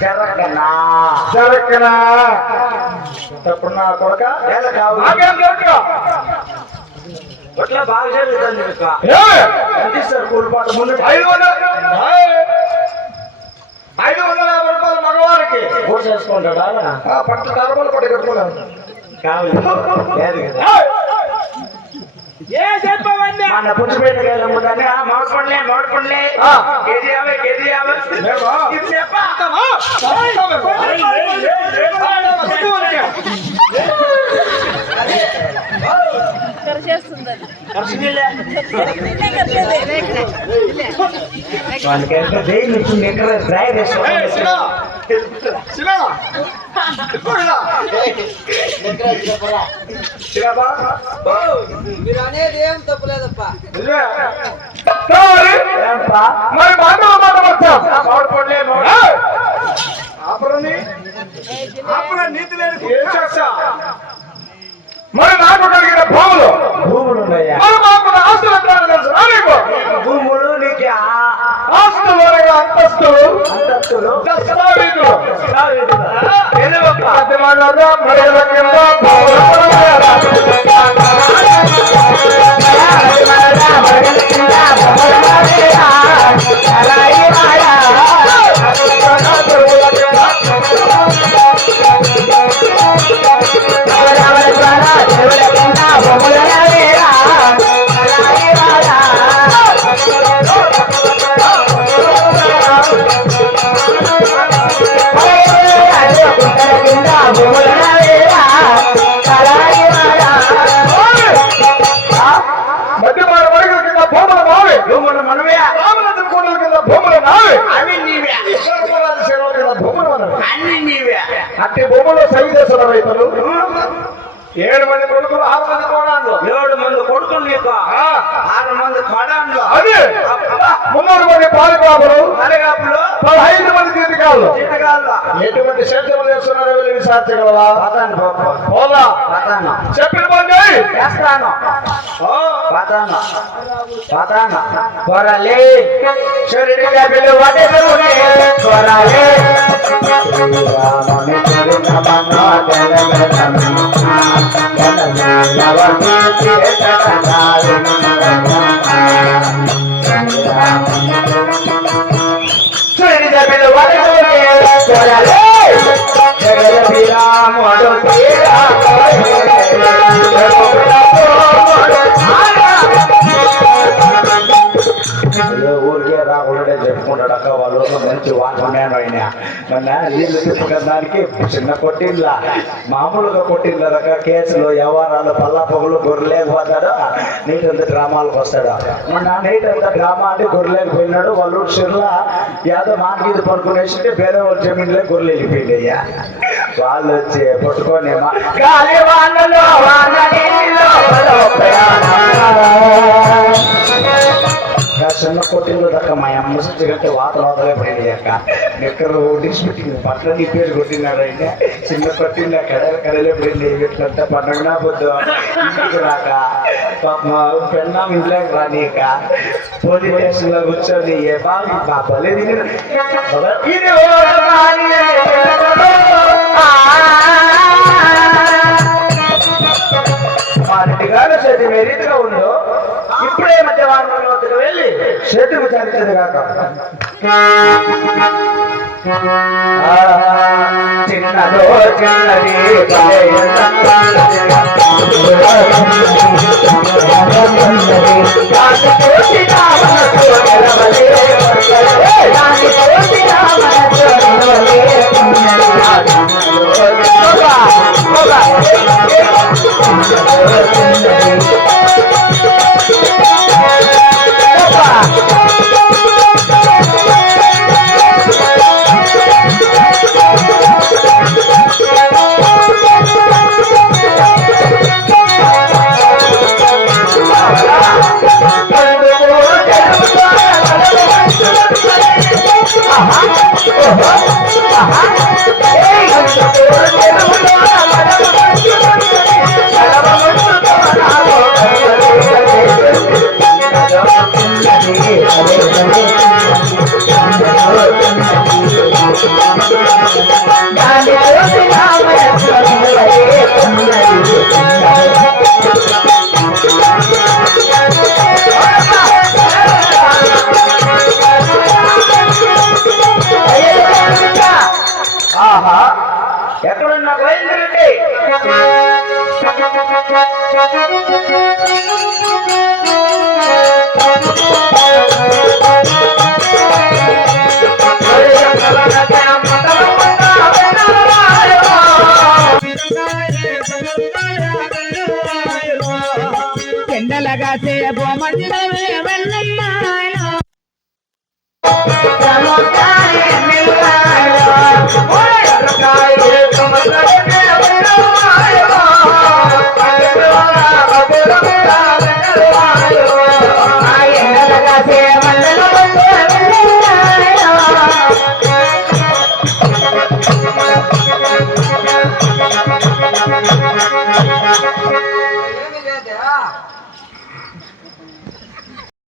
జరగనా జరగనా తప్పుడు నా కొడక అట్లా బాగా జరుగుతుంది ఎంత ఇస్తారు కూలిపాటు ముందు 550 రూపాయలు మగవారికి ఓటు చేసుకుంటాడా పట్టు తరబలు పట్టు కట్టుకున్నాను కావాలి లేదు కదా మన పుచ్చిపేట మామిడిపండ్లే కేజీ 50 చేస్తుందని మీరు అనేది ఏం తప్పలేదప్ప మరి నీతి లేని మరి నాకు కలిగిన భూములు ఉన్నాయా మరి మాకు ఆస్తులు ఎట్లా తెలుసు భూములు నీకు ఆస్తులు అంతస్తులు దస్తావేజులు అట్టి భూములు సరి చేస్తున్న రైతులు 7 మంది కొడుకులు 6 మంది కోడాండ్లు 7 మంది కొడుకులు నీకు 6 మంది కోడాండ్లు అది 300 మంది పాలికాపులు 15 మంది జీతగాళ్ళు ఎటువంటి సేద్యం చేస్తున్నారో వీళ్ళు విచారించగలవా పోలా చెప్పిన పని చేస్తాను కొరలే సూర్యుడిగా పిలువడే కొరలే సూర్యుడిగా పిలువడే కొరలే రాముడు ఊరికే రాకుండా చెప్పుకుంటాడు అక్క వాళ్ళు మంచి వాటర్మ్యాన్ అయినా మొన్న నీళ్ళు తిప్పుకోవడానికి చిన్న కొట్టిండ్ల మామూలుగా కొట్టిండ్ల రక కేసులు వ్యవహారాలు పల్లా పొగలు గొర్రెలేక పోతాడు నైట్ అంతా గ్రామాలకు వస్తాడు మొన్న నైట్ అంతా గ్రామాన్ని గొర్రెలేక పోయినాడు వాళ్ళు చెర్ల ఏదో మాకీది పడుకునేసి వేరే వాళ్ళ జమీన్లో గొర్రెలు వెళ్ళిపోయిందయ్యా వాళ్ళు వచ్చి పట్టుకొని చిన్న కొట్టిందో దక్క మా అమ్మ కంటే వాతలే పోయింది అక్క ఎక్కడ డిష్ పెట్టింది పట్ల నీ పేరు కొట్టినాడు అయితే చిన్న కొట్టింది కడలే పోయింది ఎట్లంటే పండుగ పొద్దు ఇంటికి రాక పెన్నాం ఇంట్లోకి రానిక పోలీస్ స్టేషన్ లో కూర్చొని ఏ బాగా పాపలేదు మా రెడ్డి గారు చది మెరీతిగా ఉందో ఇప్పుడే మధ్యవారంలో వెళ్ళి చేతులు చరిచేది కాక చిన్నదో చిన్నది Thank you. ఆహా ఎక్కడున్నా బయలుదేరండి. ఎండలగా చేయబోమంటే వెన్నయ్యాయో ఏమి లేదా